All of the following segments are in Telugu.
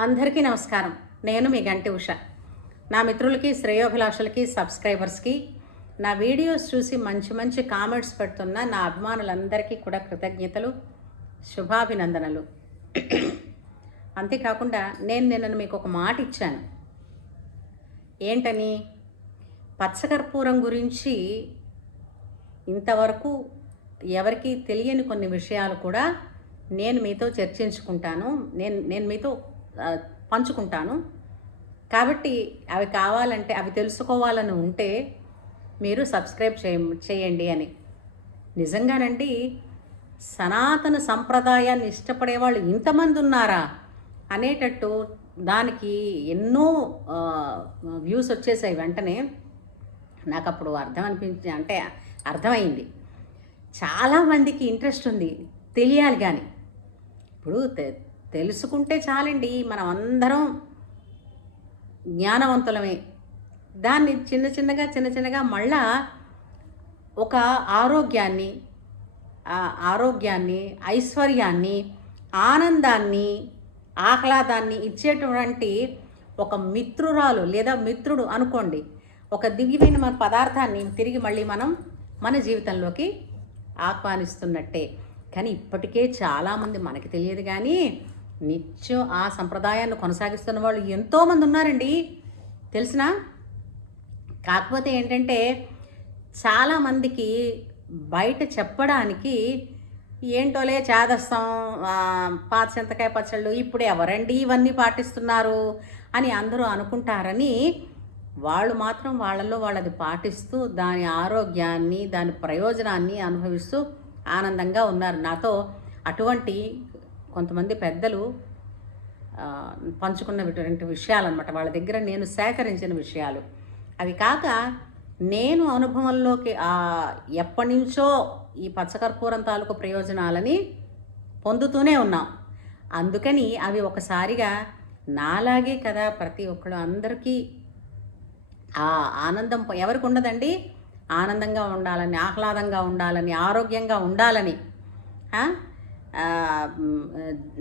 అందరికీ నమస్కారం. నేను మీ గంటి ఉష. నా మిత్రులకి, శ్రేయోభిలాషులకి, సబ్స్క్రైబర్స్కి, నా వీడియోస్ చూసి మంచి మంచి కామెంట్స్ పెడుతున్న నా అభిమానులందరికీ కూడా కృతజ్ఞతలు, శుభాభినందనలు. అంతేకాకుండా నేను నిన్న మీకు ఒక మాట ఇచ్చాను. ఏంటని? పచ్చకర్పూరం గురించి ఇంతవరకు ఎవరికి తెలియని కొన్ని విషయాలు కూడా నేను మీతో చర్చించుకుంటాను, నేను మీతో పంచుకుంటాను. కాబట్టి అవి కావాలంటే, అవి తెలుసుకోవాలని ఉంటే మీరు సబ్స్క్రైబ్ చేయండి అని. నిజంగానండి, సనాతన సంప్రదాయాన్ని ఇష్టపడే వాళ్ళు ఇంతమంది ఉన్నారా అనేటట్టు దానికి ఎన్నో వ్యూస్ వచ్చేసాయి. వెంటనే నాకు అప్పుడు అర్థమైంది. చాలామందికి ఇంట్రెస్ట్ ఉంది, తెలియాలి. కానీ ఇప్పుడు తెలుసుకుంటే చాలండి, మనం అందరం జ్ఞానవంతులమే. దాన్ని చిన్న చిన్నగా మళ్ళా ఒక ఆరోగ్యాన్ని, ఐశ్వర్యాన్ని, ఆనందాన్ని, ఆహ్లాదాన్ని ఇచ్చేటువంటి ఒక మిత్రురాలు లేదా మిత్రుడు అనుకోండి, ఒక దివ్యమైన మన పదార్థాన్ని తిరిగి మళ్ళీ మనం మన జీవితంలోకి ఆహ్వానిస్తున్నట్టే. కానీ ఇప్పటికే చాలామంది, మనకి తెలియదు కానీ నిత్యం ఆ సంప్రదాయాన్ని కొనసాగిస్తున్న వాళ్ళు ఎంతోమంది ఉన్నారండి, తెలిసినా. కాకపోతే ఏంటంటే, చాలామందికి బయట చెప్పడానికి ఏంటోలే చేదస్తాం, పాత చింతకాయ పచ్చళ్ళు ఇప్పుడు ఎవరండి ఇవన్నీ పాటిస్తున్నారు అని అందరూ అనుకుంటారని వాళ్ళు మాత్రం వాళ్ళల్లో వాళ్ళది పాటిస్తూ దాని ఆరోగ్యాన్ని, దాని ప్రయోజనాన్ని అనుభవిస్తూ ఆనందంగా ఉన్నారు. నాతో అటువంటి కొంతమంది పెద్దలు పంచుకున్నటువంటి విషయాలన్నమాట. వాళ్ళ దగ్గర నేను సేకరించిన విషయాలు. అవి కాక నేను అనుభవంలోకి ఎప్పటి నుంచో ఈ పచ్చకర్పూరం తాలూకు ప్రయోజనాలని పొందుతూనే ఉన్నాం. అందుకని అవి ఒకసారిగా నాలాగే కదా, ప్రతి ఒక్కరు అందరికీ ఆ ఆనందం ఎవరికి ఉండదండి? ఆనందంగా ఉండాలని, ఆహ్లాదంగా ఉండాలని, ఆరోగ్యంగా ఉండాలని,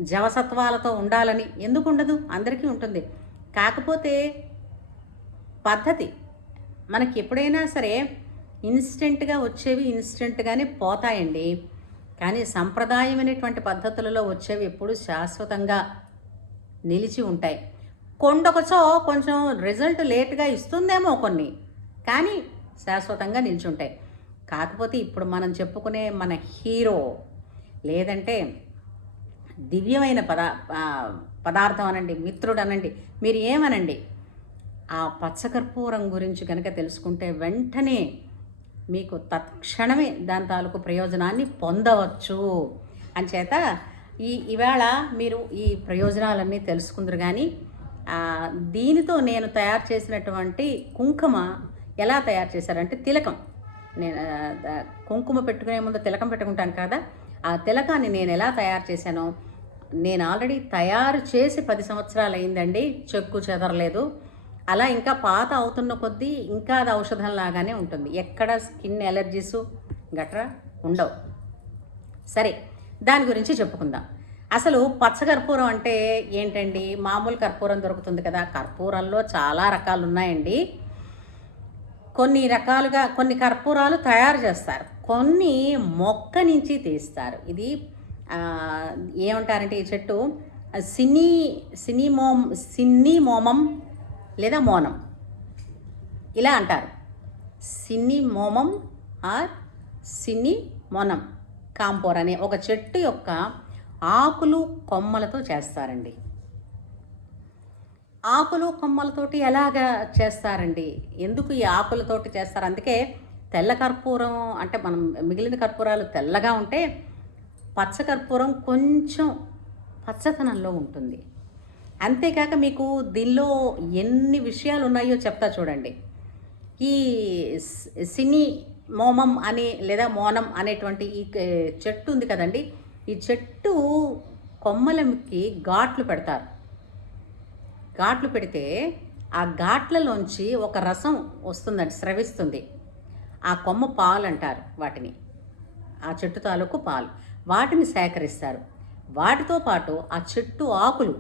జవసత్వాలతో ఉండాలని ఎందుకు ఉండదు? అందరికీ ఉంటుంది. కాకపోతే పద్ధతి మనకి ఎప్పుడైనా సరే ఇన్స్టెంట్గా వచ్చేవి ఇన్స్టెంట్గానే పోతాయండి. కానీ సంప్రదాయమైనటువంటి పద్ధతులలో వచ్చేవి ఎప్పుడు శాశ్వతంగా నిలిచి ఉంటాయి. కొంచెం రిజల్ట్ లేట్గా ఇస్తుందేమో కొన్ని, కానీ శాశ్వతంగా నిలిచి ఉంటాయి. కాకపోతే ఇప్పుడు మనం చెప్పుకునే మన హీరో లేదంటే దివ్యమైన పదార్థం అనండి, మిత్రుడు అనండి, మీరు ఏమనండి, ఆ పచ్చకర్పూరం గురించి కనుక తెలుసుకుంటే వెంటనే మీకు తత్క్షణమే దాని తాలూకు ప్రయోజనాన్ని పొందవచ్చు. అంచేత ఈవేళ మీరు ఈ ప్రయోజనాలన్నీ తెలుసుకుందరు. కానీ దీనితో నేను తయారు చేసినటువంటి కుంకుమ ఎలా తయారు చేశారంటే, తిలకం. నేను కుంకుమ పెట్టుకునే ముందు తిలకం పెట్టుకుంటాను కదా, ఆ తిలకాన్ని నేను ఎలా తయారు చేశానో, నేను ఆల్రెడీ తయారు చేసి 10 సంవత్సరాలు అయిందండి, చెక్కు చెదరలేదు. అలా ఇంకా పాత అవుతున్న కొద్దీ ఇంకా అది ఔషధంలాగానే ఉంటుంది. ఎక్కడ స్కిన్ ఎలర్జీసు గట్రా ఉండవు. సరే, దాని గురించి చెప్పుకుందాం. అసలు పచ్చకర్పూరం అంటే ఏంటండి? మామూలు కర్పూరం దొరుకుతుంది కదా, కర్పూరంలో చాలా రకాలు ఉన్నాయండి. కొన్ని కర్పూరాలు తయారు చేస్తారు, కొన్ని మొక్క నుంచి తీస్తారు. ఇది ఏమంటారంటే, ఈ చెట్టు సిన్ని మోమం లేదా మోనం ఇలా అంటారు. సిన్ని మోమం ఆర్ సిన్ని మోనం కాంపోర్ అనే ఒక చెట్టు యొక్క ఆకులు కొమ్మలతో చేస్తారండి. ఆకులు కొమ్మలతోటి ఎలాగా చేస్తారండి? ఎందుకు ఈ ఆకులతోటి చేస్తారు? అందుకే తెల్ల కర్పూరం అంటే, మనం మిగిలిన కర్పూరాలు తెల్లగా ఉంటే పచ్చకర్పూరం కొంచెం పచ్చతనంలో ఉంటుంది. అంతేకాక మీకు దీనిలో ఎన్ని విషయాలు ఉన్నాయో చెప్తా చూడండి. ఈ సిని మోమం అని లేదా మోనం అనేటువంటి ఈ చెట్టు ఉంది కదండి, ఈ చెట్టు కొమ్మలకి ఘాట్లు పెడతారు. ఘాట్లు పెడితే ఆ ఘాట్లలోంచి ఒక రసం వస్తుందండి, స్రవిస్తుంది. ఆ కొమ్మ పాలు అంటారు వాటిని, ఆ చెట్టు తాలూకు పాలు. వాటిని సేకరిస్తారు. వాటితో పాటు ఆ చెట్టు ఆకులు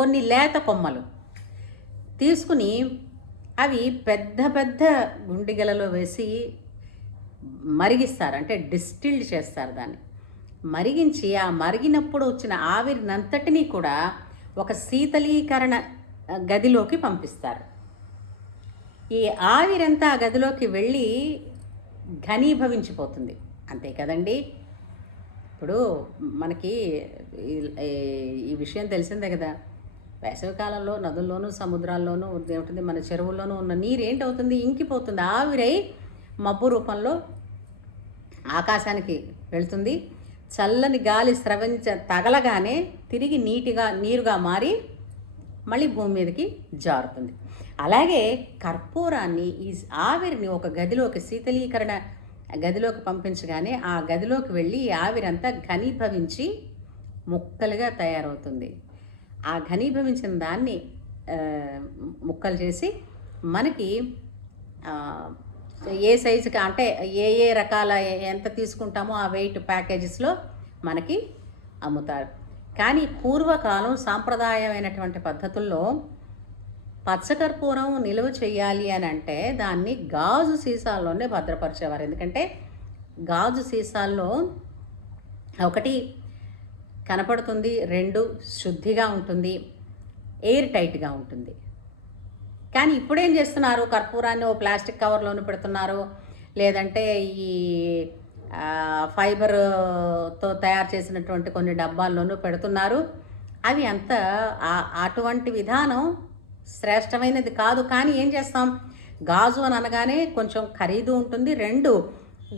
కొన్ని లేత కొమ్మలు తీసుకుని అవి పెద్ద పెద్ద గుండిగలలో వేసి మరిగిస్తారు, అంటే డిస్టిల్డ్ చేస్తారు దాన్ని. మరిగించి ఆ మరిగినప్పుడు వచ్చిన ఆవిరినంతటినీ కూడా ఒక శీతలీకరణ గదిలోకి పంపిస్తారు. ఈ ఆవిరంతా ఆ గదిలోకి వెళ్ళి ఘనీభవించిపోతుంది, అంతే కదండి. ఇప్పుడు మనకి ఈ విషయం తెలిసిందే కదా, వేసవికాలంలో నదుల్లోనూ సముద్రాల్లోనూ ఏమిటంది, మన చెరువుల్లోనూ ఉన్న నీరు ఏంటవుతుంది, ఇంకిపోతుంది. ఆవిరై మబ్బు రూపంలో ఆకాశానికి వెళ్తుంది. చల్లని గాలి తగలగానే తిరిగి నీరుగా మారి మళ్ళీ భూమి మీదకి జారుతుంది. అలాగే కర్పూరాన్ని, ఈ ఆవిరిని ఒక గదిలోకి, శీతలీకరణ గదిలోకి పంపించగానే ఆ గదిలోకి వెళ్ళి ఈ ఆవిరంతా ఘనీభవించి ముక్కలుగా తయారవుతుంది. ఆ ఘనీభవించిన దాన్ని ముక్కలు చేసి మనకి ఏ సైజుకి, అంటే ఏ రకాల ఎంత తీసుకుంటామో ఆ వెయిట్ ప్యాకేజెస్లో మనకి అమ్ముతారు. కానీ పూర్వకాలం సాంప్రదాయమైనటువంటి పద్ధతుల్లో పచ్చకర్పూరం నిల్వ చేయాలి అని అంటే దాన్ని గాజు సీసాల్లోనే భద్రపరిచేవారు. ఎందుకంటే గాజు సీసాల్లో ఒకటి కనపడుతుంది, రెండు శుద్ధిగా ఉంటుంది, ఎయిర్ టైట్గా ఉంటుంది. కానీ ఇప్పుడేం చేస్తున్నారు, కర్పూరాన్ని ఓ ప్లాస్టిక్ కవర్లోనూ పెడుతున్నారు, లేదంటే ఈ ఫైబర్తో తయారు చేసినటువంటి కొన్ని డబ్బాల్లోనూ పెడుతున్నారు. అవి అంత అటువంటి విధానం శ్రేష్టమైనది కాదు. కానీ ఏం చేస్తాం, గాజు అని అనగానే కొంచెం ఖరీదు ఉంటుంది, రెండు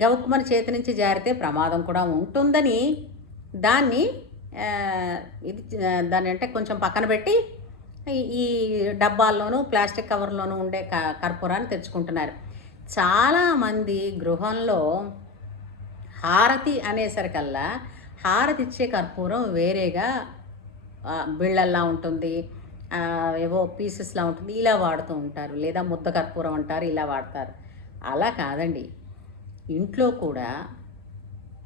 గవుక్కుమని చేతి నుంచి జారితే ప్రమాదం కూడా ఉంటుందని దాన్ని అంటే కొంచెం పక్కన పెట్టి ఈ డబ్బాల్లోనూ ప్లాస్టిక్ కవర్లోనూ ఉండే కర్పూరాన్ని తెచ్చుకుంటున్నారు. చాలామంది గృహంలో హారతి అనేసరికల్లా హారతి ఇచ్చే కర్పూరం వేరేగా బిళ్ళల్లా ఉంటుంది, ఏవో పీసెస్లా ఉంటుంది, ఇలా వాడుతూ ఉంటారు. లేదా ముద్ద కర్పూరం అంటారు, ఇలా వాడతారు. అలా కాదండి, ఇంట్లో కూడా,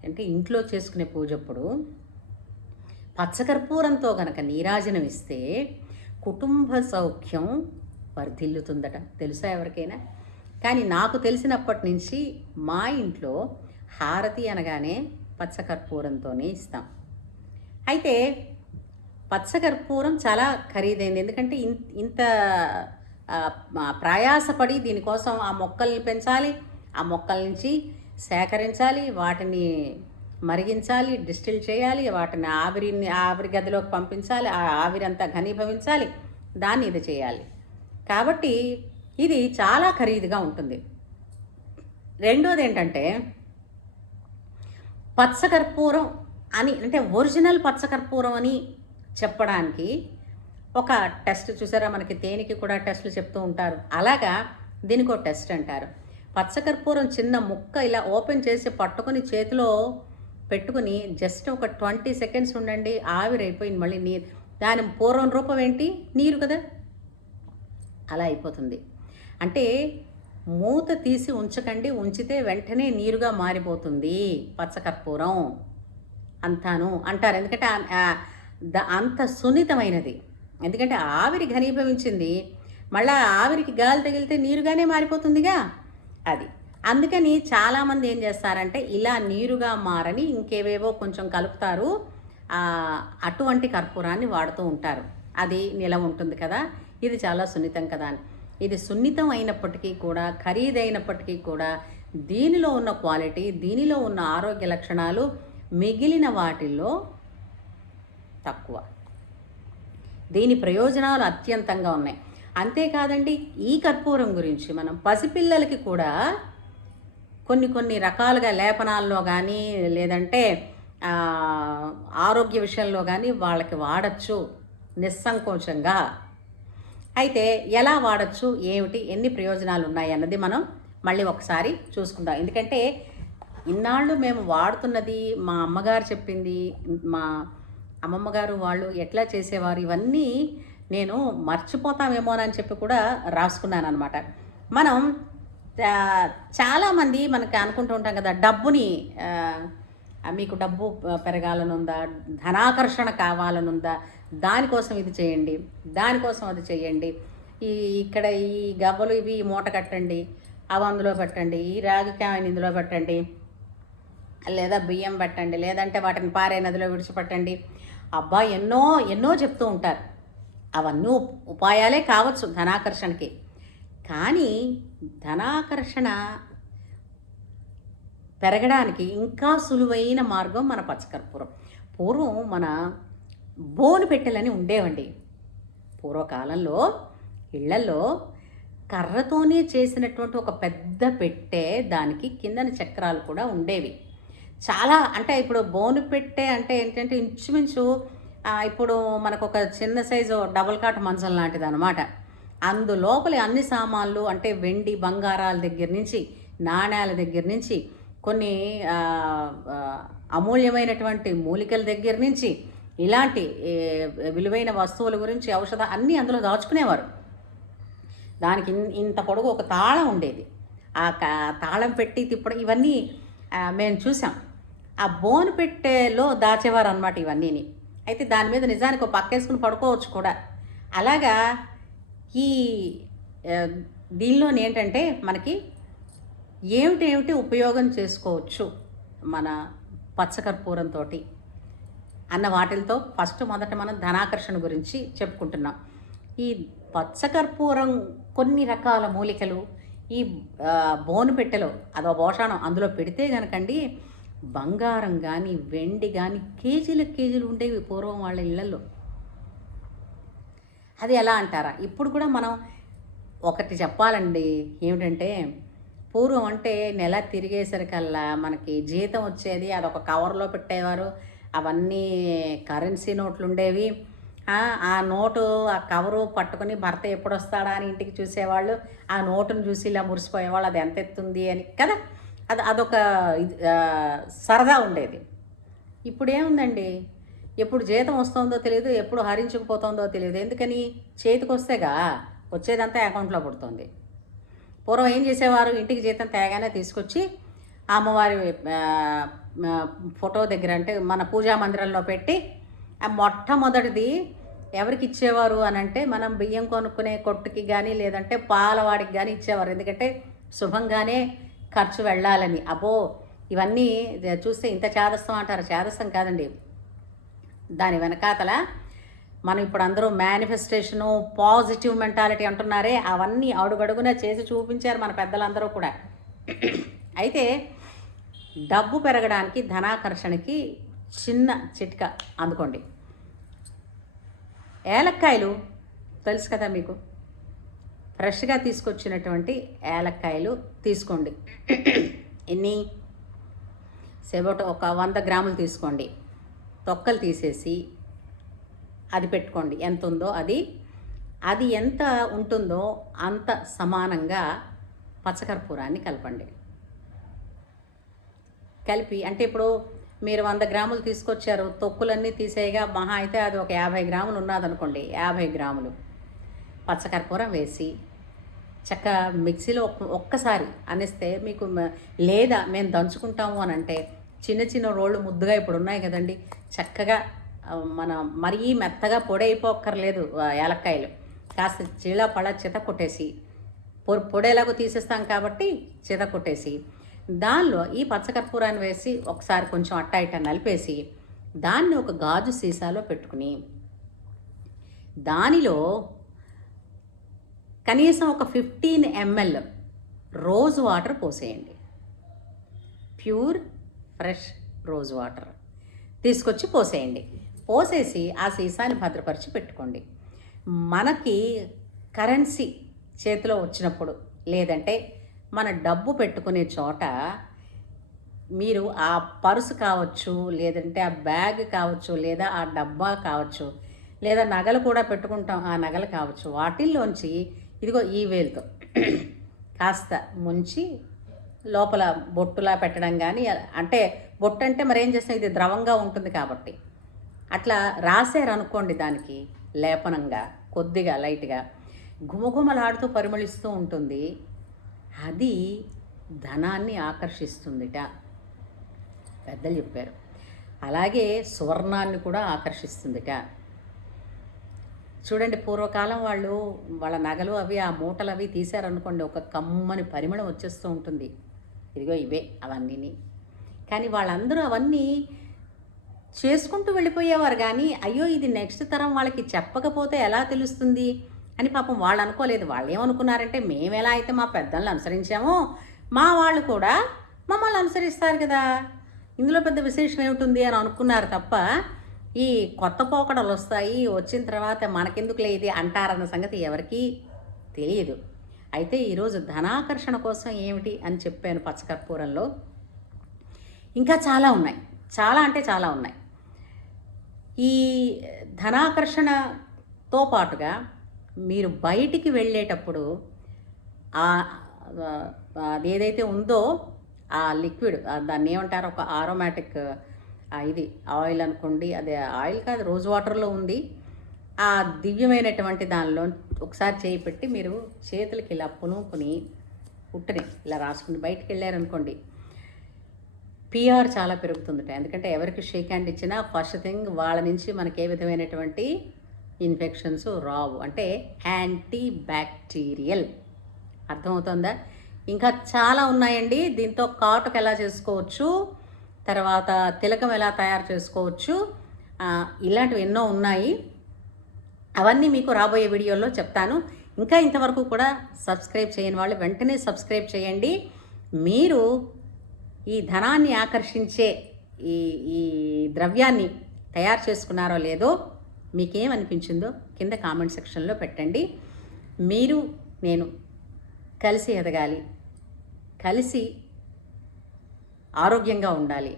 అంటే ఇంట్లో చేసుకునే పూజప్పుడు పచ్చకర్పూరంతో కనుక నీరాజనం ఇస్తే కుటుంబ సౌఖ్యం వర్ధిల్లుతుందట. తెలుసా ఎవరికైనా? కానీ నాకు తెలిసినప్పటి నుంచి మా ఇంట్లో హారతి అనగానే పచ్చకర్పూరంతోనే ఇస్తాం. అయితే పచ్చకర్పూరం చాలా ఖరీదైంది, ఎందుకంటే ఇంత ప్రయాసపడి దీనికోసం ఆ మొక్కల్ని పెంచాలి, ఆ మొక్కల నుంచి సేకరించాలి, వాటిని మరిగించాలి, డిస్టిల్ చేయాలి, వాటిని ఆవిరి గదిలోకి పంపించాలి, ఆ ఆవిరంతా ఘనీభవించాలి, దాన్ని ఇది చేయాలి. కాబట్టి ఇది చాలా ఖరీదుగా ఉంటుంది. రెండోది ఏంటంటే పచ్చకర్పూరం అని, అంటే ఒరిజినల్ పచ్చకర్పూరం అని చెప్పడానికి ఒక టెస్ట్ చూసారా, మనకి తేనెకి కూడా టెస్టులు చెప్తూ ఉంటారు, అలాగా దీనికి ఒక టెస్ట్ అంటారు. పచ్చకర్పూరం చిన్న ముక్క ఇలా ఓపెన్ చేసి పట్టుకొని చేతిలో పెట్టుకుని జస్ట్ ఒక 20 సెకండ్స్ ఉండండి, ఆవిరైపోయింది. మళ్ళీ నీరు, దాని పూర్వం రూపం ఏంటి, నీరు కదా, అలా అయిపోతుంది. అంటే మూత తీసి ఉంచకండి, ఉంచితే వెంటనే నీరుగా మారిపోతుంది పచ్చకర్పూరం అంతాను అంటారు. ఎందుకంటే అంత సున్నితమైనది, ఎందుకంటే ఆవిరి ఘనీభవించింది, మళ్ళీ ఆవిరికి గాలి తగిలితే నీరుగానే మారిపోతుందిగా అది. అందుకని చాలామంది ఏం చేస్తారంటే ఇలా నీరుగా మారని ఇంకేవేవో కొంచెం కలుపుతారు, అటువంటి కర్పూరాన్ని వాడుతూ ఉంటారు. అది నిలవ ఉంటుంది కదా, ఇది చాలా సున్నితం కదా అని. ఇది సున్నితం అయినప్పటికీ కూడా, ఖరీదైనప్పటికీ కూడా దీనిలో ఉన్న క్వాలిటీ, దీనిలో ఉన్న ఆరోగ్య లక్షణాలు మిగిలిన వాటిల్లో తక్కువ. దీని ప్రయోజనాలు అత్యంతంగా ఉన్నాయి. అంతేకాదండి, ఈ కర్పూరం గురించి మనం పసిపిల్లలకి కూడా కొన్ని రకాలుగా లేపనాల్లో కానీ, లేదంటే ఆరోగ్య విషయంలో కానీ వాళ్ళకి వాడచ్చు నిస్సంకోచంగా. అయితే ఎలా వాడచ్చు, ఏమిటి, ఎన్ని ప్రయోజనాలు ఉన్నాయి అన్నది మనం మళ్ళీ ఒకసారి చూసుకుందాం. ఎందుకంటే ఇన్నాళ్ళు మేము వాడుతున్నది, మా అమ్మగారు చెప్పింది, మా అమ్మమ్మ గారు వాళ్ళు ఎట్లా చేసేవారు, ఇవన్నీ నేను మర్చిపోతామేమోనని చెప్పి కూడా రాసుకున్నాను అనమాట. మనం చాలామంది మనకి అనుకుంటూ ఉంటాం కదా, డబ్బుని మీకు డబ్బు పెరగాలనుందా, ధనాకర్షణ కావాలనుందా, దానికోసం ఇది చేయండి, దానికోసం అది చేయండి, ఇక్కడ ఈ గవ్వలు ఇవి మూట కట్టండి, అవి అందులో పెట్టండి, ఈ రాగి కాయని ఇందులో పెట్టండి, లేదా బియ్యం పెట్టండి, లేదంటే వాటిని పారే నదిలో విడిచిపెట్టండి. అబ్బా ఎన్నో ఎన్నో చెప్తూ ఉంటారు. అవన్నీ ఉపాయాలే కావచ్చు ధనాకర్షణకి. కానీ ధనాకర్షణ పెరగడానికి ఇంకా సులువైన మార్గం మన పచ్చకర్పూరం. పూర్వం మన బోను పెట్టెలని ఉండేవండి. పూర్వకాలంలో ఇళ్లలో కర్రతోనే చేసినటువంటి ఒక పెద్ద పెట్టె, దానికి కిందన చక్రాలు కూడా ఉండేవి. చాలా అంటే ఇప్పుడు బోను పెట్టె అంటే ఏంటంటే ఇంచుమించు ఇప్పుడు మనకు ఒక చిన్న సైజు డబుల్ కాట్ మంచం లాంటిది అనమాట. అందులోపల అన్ని సామాన్లు అంటే వెండి బంగారాల దగ్గర నుంచి, నాణ్యాల దగ్గర నుంచి, కొన్ని అమూల్యమైనటువంటి మూలికల దగ్గర నుంచి, ఇలాంటి విలువైన వస్తువుల గురించి, ఔషధ అన్నీ అందులో దాచుకునేవారు. దానికి ఇంత పొడుగు ఒక తాళం ఉండేది. ఆ తాళం పెట్టి తిప్పడం ఇవన్నీ మేము చూసాం. ఆ బోను పెట్టెలో దాచేవారు అనమాట ఇవన్నీని. అయితే దాని మీద నిజానికి ఒక పక్కేసుకుని పడుకోవచ్చు కూడా. అలాగా ఈ దీనిలోని ఏంటంటే మనకి ఏమిటి ఉపయోగం చేసుకోవచ్చు మన పచ్చకర్పూరంతో అన్న వాటితో ఫస్ట్ మొదట మనం ధనాకర్షణ గురించి చెప్పుకుంటున్నాం. ఈ పచ్చకర్పూరం కొన్ని రకాల మూలికలు ఈ బోను పెట్టెలో అదో భోషాణం అందులో పెడితే కనుకండి బంగారం కానీ వెండి కానీ కేజీలు ఉండేవి పూర్వం వాళ్ళ ఇళ్లలో. అది ఎలా అంటారా? ఇప్పుడు కూడా మనం ఒకటి చెప్పాలండి, ఏమిటంటే పూర్వం అంటే నెల తిరిగేసరికల్లా మనకి జీతం వచ్చేది, అదొక కవర్లో పెట్టేవారు. అవన్నీ కరెన్సీ నోట్లు ఉండేవి. ఆ నోటు ఆ కవరు పట్టుకుని భర్త ఎప్పుడు వస్తాడా అని ఇంటికి చూసేవాళ్ళు. ఆ నోటును చూసి ఇలా మురిసిపోయేవాళ్ళు, అది ఎంత ఎత్తుంది అని కదా. అదొక సరదా ఉండేది. ఇప్పుడు ఏముందండి, ఎప్పుడు జీతం వస్తుందో తెలియదు, ఎప్పుడు హరించుకుపోతుందో తెలియదు. ఎందుకని? చేతికి వస్తేగా వచ్చేదంతా అకౌంట్లో పడుతుంది. పూర్వం ఏం చేసేవారు, ఇంటికి జీతం తేగానే తీసుకొచ్చి అమ్మవారి ఫోటో దగ్గర అంటే మన పూజా మందిరంలో పెట్టి ఆ మొట్టమొదటిది ఎవరికి ఇచ్చేవారు అని అంటే మనం బియ్యం కొనుక్కునే కొట్టుకి కానీ లేదంటే పాలవాడికి కానీ ఇచ్చేవారు. ఎందుకంటే శుభంగానే ఖర్చు వెళ్ళాలని. అబ్బో ఇవన్నీ చూస్తే ఇంత చేదస్తం అంటారు. చేదస్తం కాదండి, దాని వెనకాతల మనం ఇప్పుడు అందరూ మేనిఫెస్టేషను, పాజిటివ్ మెంటాలిటీ అంటున్నారే, అవన్నీ అడుగడుగునా చేసి చూపించారు మన పెద్దలందరూ కూడా. అయితే డబ్బు పెరగడానికి, ధనాకర్షణకి చిన్న చిట్కా అందుకోండి. ఏలక్కాయలు తెలుసు కదా మీకు, ఫ్రెష్గా తీసుకొచ్చినటువంటి ఏలక్కాయలు తీసుకోండి. ఎన్ని సెబోట ఒక 100 గ్రాములు తీసుకోండి. తొక్కలు తీసేసి అది పెట్టుకోండి. ఎంత ఉందో అది ఎంత ఉంటుందో అంత సమానంగా పచ్చకర్పూరాన్ని కలపండి. కలిపి అంటే ఇప్పుడు మీరు 100 గ్రాములు తీసుకొచ్చారు, తొక్కులన్నీ తీసేయగా మహా అయితే అది ఒక 50 గ్రాములు ఉన్నదనుకోండి. 50 గ్రాములు పచ్చకర్పూరం వేసి చక్క మిక్సీలో ఒక్కసారి అనిస్తే మీకు, లేదా మేము దంచుకుంటాము అని అంటే చిన్న చిన్న రోళ్ళు ముద్దుగా ఇప్పుడు ఉన్నాయి కదండి, చక్కగా మన మరీ మెత్తగా పొడి అయిపోక్కర్లేదు. ఏలక్కాయలు కాస్త చీలపళ్ళ చిత కొట్టేసి, పొడి ఎలాగో తీసేస్తాం కాబట్టి చిత కొట్టేసి దానిలో ఈ పచ్చకర్పూరాన్ని వేసి ఒకసారి కొంచెం అట్టా ఇట్టా నలిపేసి దాన్ని ఒక గాజు సీసాలో పెట్టుకుని దానిలో కనీసం ఒక 15 ml రోజ్ వాటర్ పోసేయండి. ప్యూర్ ఫ్రెష్ రోజ్ వాటర్ తీసుకొచ్చి పోసేయండి. పోసేసి ఆ సీసాని భద్రపరిచి పెట్టుకోండి. మనకి కరెన్సీ చేతిలో వచ్చినప్పుడు, లేదంటే మన డబ్బు పెట్టుకునే చోట మీరు ఆ పర్సు కావచ్చు, లేదంటే ఆ బ్యాగ్ కావచ్చు, లేదా ఆ డబ్బా కావచ్చు, లేదా నగలు కూడా పెట్టుకుంటాం, ఆ నగలు కావచ్చు, వాటిల్లోంచి ఇదిగో ఈ వేలుతో కాస్త ముంచి లోపల బొట్టులా పెట్టడం కానీ, అంటే బొట్టు అంటే మరేం చేస్తాం, ఇది ద్రవంగా ఉంటుంది కాబట్టి అట్లా రాశారనుకోండి, దానికి లేపనంగా కొద్దిగా లైట్గా గుమగుమలాడుతూ పరిమళిస్తూ ఉంటుంది. అది ధనాన్ని ఆకర్షిస్తుందిట. పెద్దలు చెప్పారు. అలాగే సువర్ణాన్ని కూడా ఆకర్షిస్తుందిట. చూడండి, పూర్వకాలం వాళ్ళు వాళ్ళ నగలు అవి ఆ మూటలు అవి తీశారనుకోండి, ఒక కమ్మని పరిమళం వచ్చేస్తూ ఉంటుంది. ఇదిగో ఇవే అవన్నీని. కానీ వాళ్ళందరూ అవన్నీ చేసుకుంటూ వెళ్ళిపోయేవారు. కానీ అయ్యో ఇది నెక్స్ట్ తరం వాళ్ళకి చెప్పకపోతే ఎలా తెలుస్తుంది అని పాపం వాళ్ళు అనుకోలేదు. వాళ్ళు ఏమనుకున్నారంటే, మేము ఎలా అయితే మా పెద్దలను అనుసరించామో మా వాళ్ళు కూడా మమ్మల్ని అనుసరిస్తారు కదా, ఇందులో పెద్ద విశేషం ఏమిటి అని అనుకున్నారు తప్ప, ఈ కొత్త పోకడలు వస్తాయి, వచ్చిన తర్వాత మనకెందుకులే ఇది అంటారన్న సంగతి ఎవరికీ తెలియదు. అయితే ఈరోజు ధనాకర్షణ కోసం ఏమిటి అని చెప్పాను పచ్చకర్పూరంలో. ఇంకా చాలా ఉన్నాయి, చాలా అంటే చాలా ఉన్నాయి. ఈ ధనాకర్షణతో పాటుగా మీరు బయటికి వెళ్ళేటప్పుడు అదేదైతే ఉందో ఆ లిక్విడ్, దాన్ని ఏమంటారు, ఒక ఆరోమాటిక్ ఇది ఆయిల్ అనుకోండి, అదే ఆయిల్ కాదు, రోజ్ వాటర్లో ఉంది. ఆ దివ్యమైనటువంటి దానిలో ఒకసారి చేయి పెట్టి మీరు చేతులకి ఇలా పునుకుని ఉట్టని ఇలా రాసుకుని బయటికి వెళ్ళారనుకోండి, పిఆర్ చాలా పెరుగుతుందట. ఎందుకంటే ఎవరికి షేక్ హ్యాండ్ ఇచ్చినా ఫస్ట్ థింగ్ వాళ్ళ నుంచి మనకి ఏ విధమైనటువంటి ఇన్ఫెక్షన్స్ రావు. అంటే యాంటీ బ్యాక్టీరియల్. అర్థమవుతుందా? ఇంకా చాలా ఉన్నాయండి. దీంతో కాటుకు ఎలా చేసుకోవచ్చు, తర్వాత తిలకం ఎలా తయారు చేసుకోవచ్చు, ఇలాంటివి ఎన్నో ఉన్నాయి. అవన్నీ మీకు రాబోయే వీడియోలో చెప్తాను. ఇంకా ఇంతవరకు కూడా సబ్స్క్రైబ్ చేయని వాళ్ళు వెంటనే సబ్స్క్రైబ్ చేయండి. మీరు ఈ ధనాన్ని ఆకర్షించే ఈ ఈ ద్రవ్యాన్ని తయారు చేసుకున్నారో లేదో, మీకేమనిపించిందో కింద కామెంట్ సెక్షన్లో పెట్టండి. మీరు నేను కలిసి ఎదగాలి, కలిసి ఆరోగ్యంగా ఉండాలి,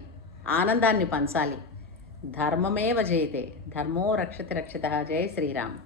ఆనందాన్ని పంచాలి. ధర్మమేవ జయతే, ధర్మో రక్షతి రక్షితః. జై శ్రీరామ్.